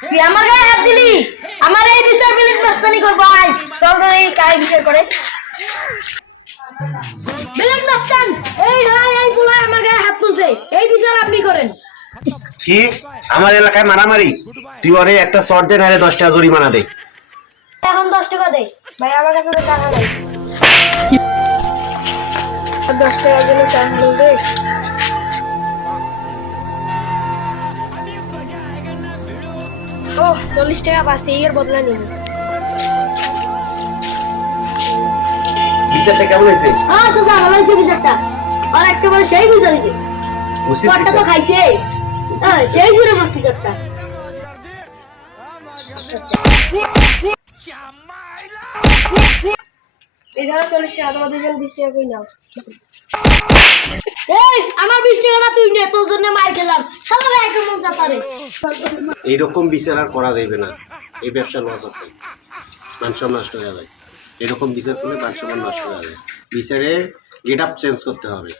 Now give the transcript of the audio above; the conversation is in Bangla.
তুই আমার গায়ে হাত দিলি, আমার এই বিচার পুলিশ মাস্তানি করবো। আয় চল এই কায় বিচার করে বিলেন মাস্তান। এই ভাই এই পুলাই আমার গায়ে হাত তুলছে, এই বিচার আপনি করেন। কি আমার এলাকায় মারামারি? তুই ওরে একটা শর্ট দে, নাহলে 10 টাকা জরিমানা দে। এখন 10 টাকা দে ভাই, আমার কাছে তো টাকা নাই। 10 টাকার জন্য চাকরি দে। ও 40 টাকা বাসে এর বদলা নিব। বিচারটা কেমন হয়েছে? হ্যাঁ তো ভালো হয়েছে বিচারটা, আর একেবারে সেই বিচার হয়েছে। উচিত তোরটা তো বিচার। খাইছে, হ্যাঁ সেই জুড়ে মস্তি তোরটা। এখানে 40 টাকা, তোমার দুজন 20 টাকা কই নাও। এই আমার 20 টাকা না তুই নে, তোর জন্য মার খেলাম শালা রে, একদম মন চাপারে। এইরকম বিচার আর করা যাবে না, এই ব্যবসা লস আছে, মান সম্মান নষ্ট হয়ে যায়। এরকম বিচার করলে মান সম্মান নষ্ট হয়ে যায়। বিচারে গেট আপ চেঞ্জ করতে হবে।